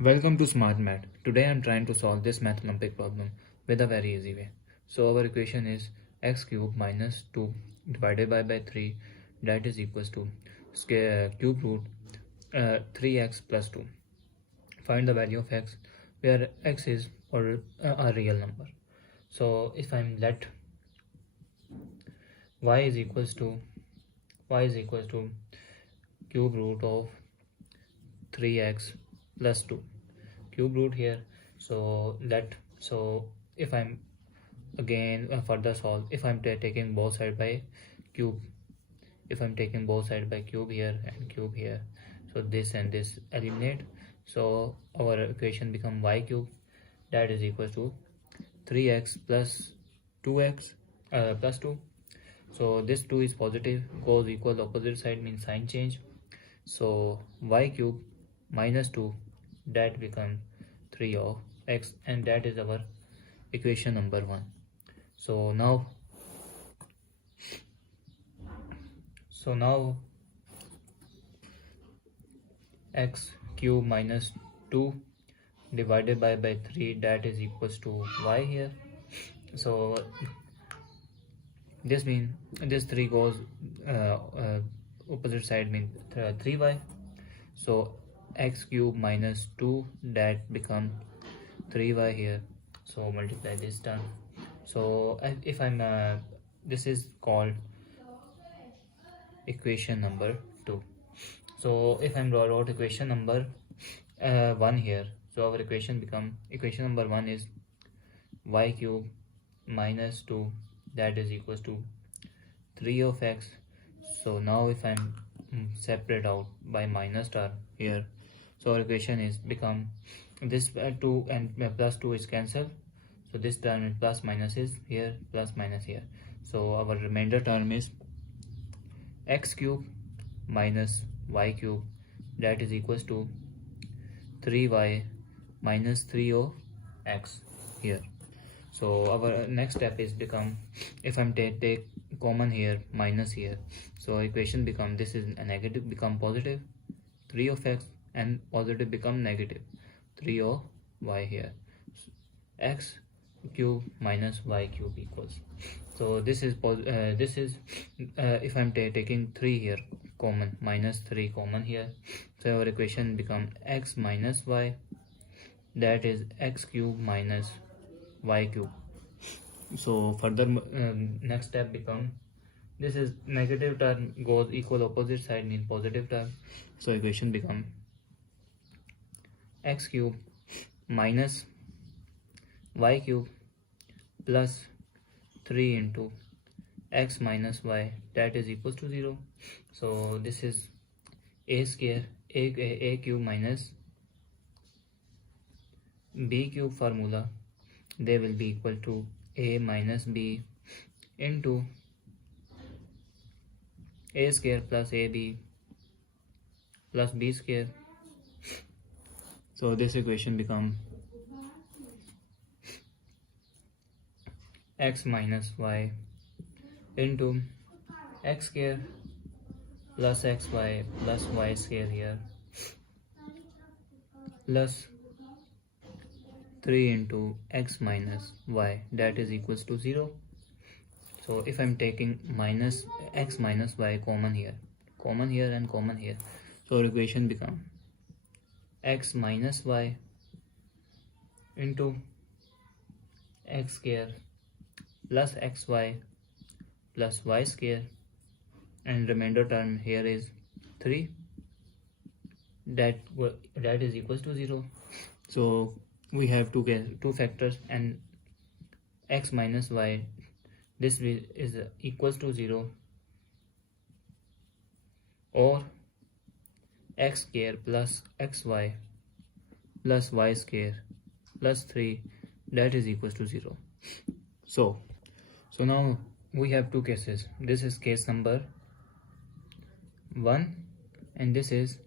Welcome to Smart Math. Today I am trying to solve this math Olympic problem with a very easy way. So our equation is x cube minus 2 divided by 3, that is equals to cube root 3x plus 2. Find the value of x where x is a real number. So if I'm let y is equals to cube root of 3x plus 2, cube root here. So if I'm again further solve, if I'm taking both sides by cube, here and cube here, so this and this eliminate, so our equation become y cube, that is equal to 3x plus 2x plus 2. So this 2 is positive, goes equal opposite side, means sign change. So y cube minus 2, that become 3 of x, and that is our equation number 1. So now x cube minus 2 divided by 3, that is equals to y here. So this means this 3 goes opposite side, means 3y. So x cube minus 2, that become 3y here. So multiply this term. So if I'm this is called equation number 2. So if I'm wrote equation number 1 here, so our equation number 1 is y cube minus 2, that is equals to 3 of x. So now if I'm separate out by minus term here, so our equation is become this 2 and plus 2 is cancelled, so this term plus minus is here, plus minus here. So our remainder term is x cube minus y cube, that is equals to 3y minus 3 of x here. So our next step is become, if I'm take common here, minus here, so equation become, this is a negative become positive 3 of x, and positive become negative 3 of y here. X cube minus y cube equals, so this is if I'm taking 3 here common, minus 3 common here, so our equation become x minus y, that is x cube minus y cube. So further next step become, this is negative term goes equal opposite side, mean positive term, so equation become x cube minus y cube plus 3 into x minus y, that is equals to 0. So this is a square, a cube minus b cube formula, they will be equal to a minus b into a square plus ab plus b square. So this equation become x minus y into x square plus xy plus y square here, plus 3 into x minus y, that is equals to 0. So if I'm taking minus x minus y common here and common here, so our equation become x minus y into x square plus xy plus y square, and remainder term here is 3, that is equals to 0. So we have two factors, and x minus y, this is equals to 0, or x square plus xy plus y square plus 3, that is equals to 0. So now we have two cases. This is case number 1 and this is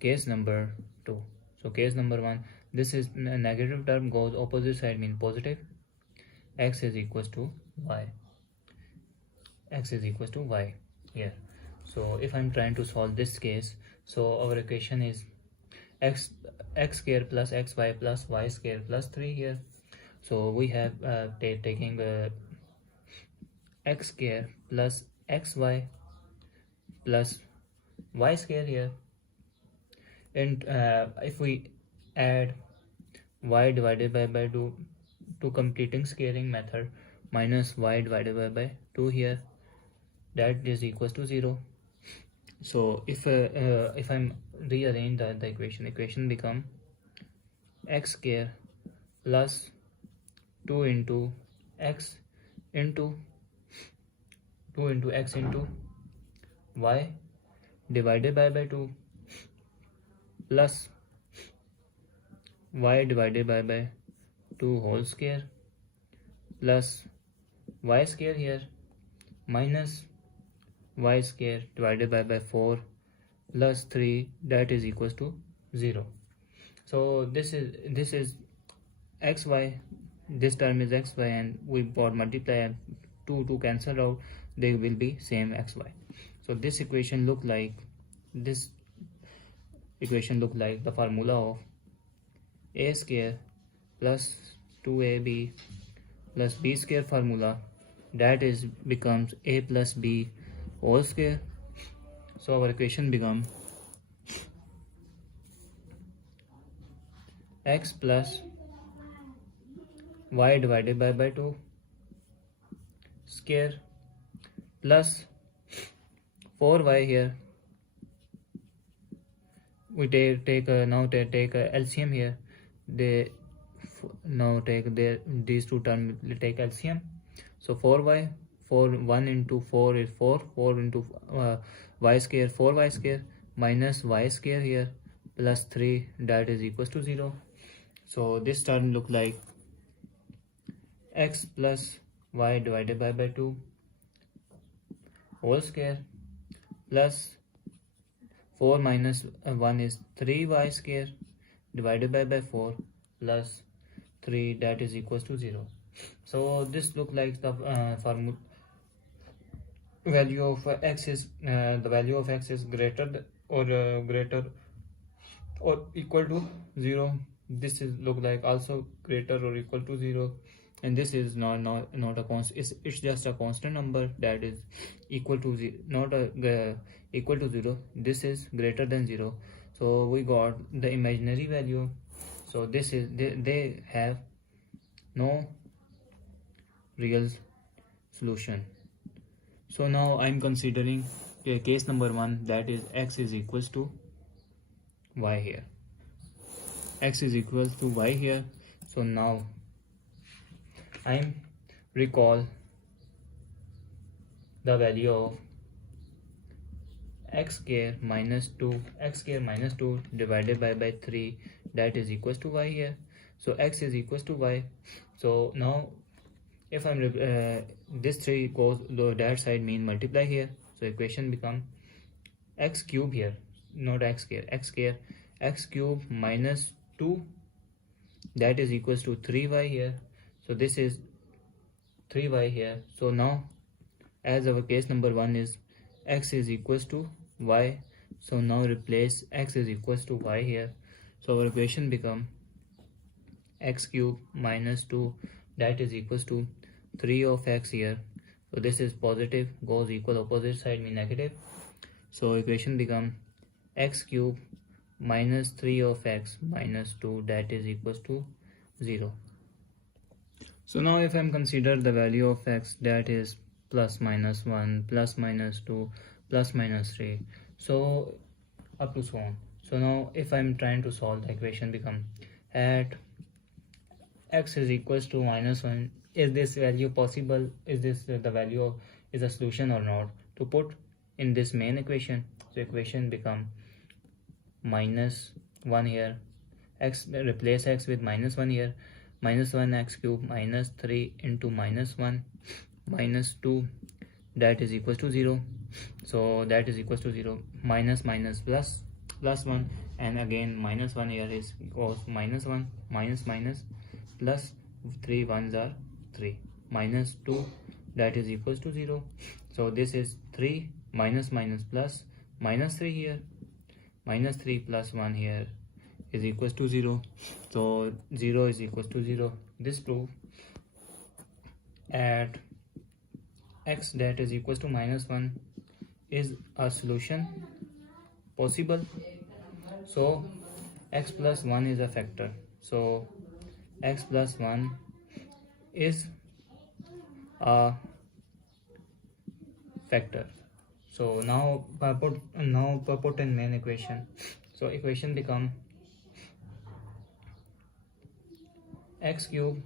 case number 2. So case number 1, this is a negative term goes opposite side, mean positive, x is equals to y, here. So if I'm trying to solve this case, so our equation is x x square plus xy plus y square plus 3 here. So we have taking x square plus xy plus y square here, and if we add y divided by 2 to completing scaling method minus y divided by 2 here, that is equals to 0. So if I'm rearrange the equation become x square plus 2 into x into 2 into x into y divided by 2 plus y divided by 2 whole square plus y square here minus y square divided by 4 plus 3, that is equals to 0. So this is xy, this term is xy, and we brought multiply and 2 cancel out, they will be same xy. So this equation look like the formula of a square plus 2ab plus b square formula, that is becomes a plus b whole square. So our equation become x plus y divided by 2 square plus 4y here. We take LCM here. They now take these two terms, take LCM. So 4y, 1 into 4 is 4 into y square, 4y square minus y square here plus 3, that is equals to 0. So this term look like x plus y divided by 2 whole square plus 4 minus 1 is 3y square divided by 4 plus 3, that is equals to 0. So this look like the formula value of x is the value of x is greater or equal to 0. This is look like also greater or equal to 0, and this is not a constant. It's just a constant number that is equal to 0, not equal to 0. This is greater than 0. So we got the imaginary value. So this is they have no real solution. So now I'm considering case number 1, that is x is equals to y here. X is equal to y here. So now I'm recall the value of x square minus 2 divided by 3, that is equals to y here. So x is equals to y. So now if I'm this 3 goes to that side, mean multiply here. So equation become x cube here, not x square, x cube minus 2, that is equals to 3y here. So this is 3y here. So now as our case number 1 is x is equals to y, so now replace x is equals to y here. So our equation become x cube minus 2, that is equals to 3 of x here. So this is positive, goes equal, opposite side mean negative. So equation become x cube minus 3 of x minus 2, that is equals to 0. So now if I'm consider the value of x, that is plus minus 1 plus minus 2 plus minus 3, so up to so on. So now if I'm trying to solve the equation become at x is equals to minus 1, is this value possible, is this the value of, is a solution or not, to put in this main equation. So equation become minus 1 here, x, replace x with minus 1 here, minus 1 x cube minus 3 into minus 1 minus 2, that is equals to 0. So that is equals to 0, minus minus plus 1, and again minus 1 here is goes minus 1 minus minus plus 3 ones are 3 minus 2, that is equals to 0. So this is 3 minus minus plus minus 3 here, minus 3 plus 1 here is equals to 0. So 0 is equals to 0. This proof at x that is equals to -1 is a solution possible. So x plus 1 is a factor. So x plus 1 is a factor. So now put in main equation. So equation become x cube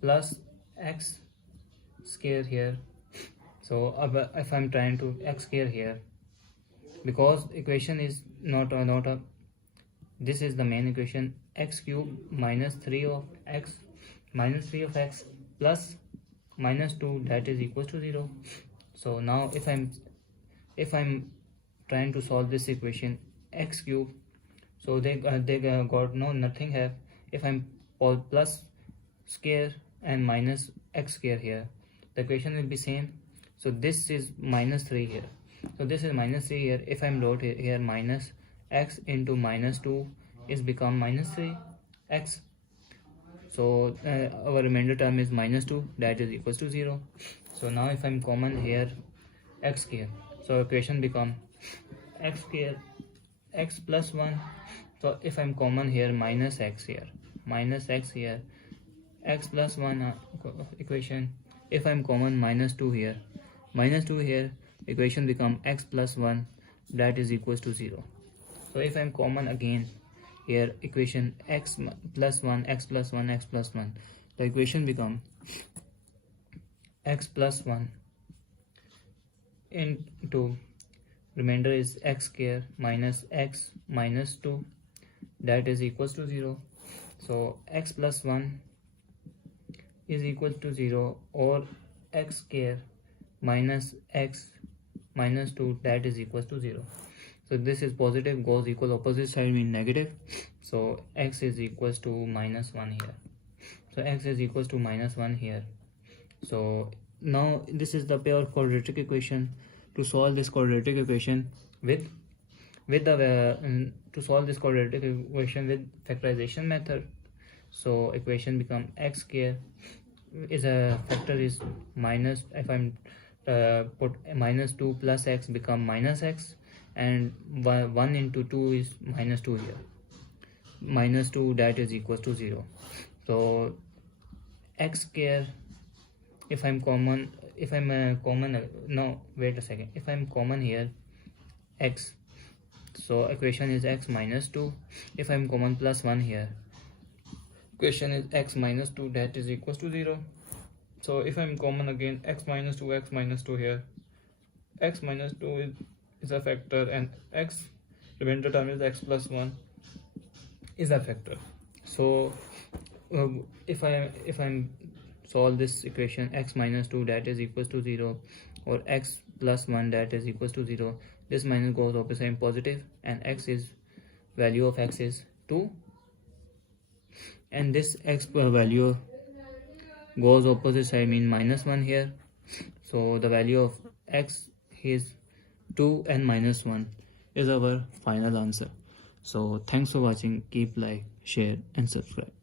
plus x square here. So if I'm trying to x square here, because equation is not a this is the main equation, x cube minus 3 of x plus minus 2 that is equals to 0. So now if I'm trying to solve this equation x cube, so they got nothing have. If I'm plus square and minus x square here, the equation will be same. So this is -3 here, so this is -3 here. If I'm wrote here minus x into minus 2 is become -3 x. So our remainder term is -2 that is equals to 0. So now if I'm common here x square, so equation become x square x plus 1. So if I'm common here minus x here x plus 1 equation. If I'm common -2 here equation become x plus 1 that is equals to 0. So if I'm common again here equation x plus 1 the equation become x plus 1 into remainder is x square minus x minus 2 that is equals to 0. So x plus 1 is equal to 0, or x square minus x minus 2 that is equals to 0. So this is positive goes equal, opposite side mean negative. So x is equals to -1 here. So x is equals to -1 here. So now this is the pure quadratic equation. To solve this quadratic equation with factorization method, so equation become x square is a factor is minus. If I'm put -2 plus x become -x, and 1 into 2 is -2 here, -2 that is equals to 0. So x square, if I'm common no wait a second, if I'm common here x, so equation is x minus 2. If I'm common plus 1 here, equation is x minus 2 that is equals to 0. So if I'm common again x minus 2 here, x minus 2 is a factor, and x remainder term is x plus 1 is a factor. So if I'm solve this equation x minus 2 that is equals to 0, or x plus 1 that is equals to 0, this minus goes opposite side positive, and value of x is 2, and this x value goes opposite side mean -1 here. So the value of x is 2 and -1 is our final answer. So thanks for watching. Keep like, share and subscribe.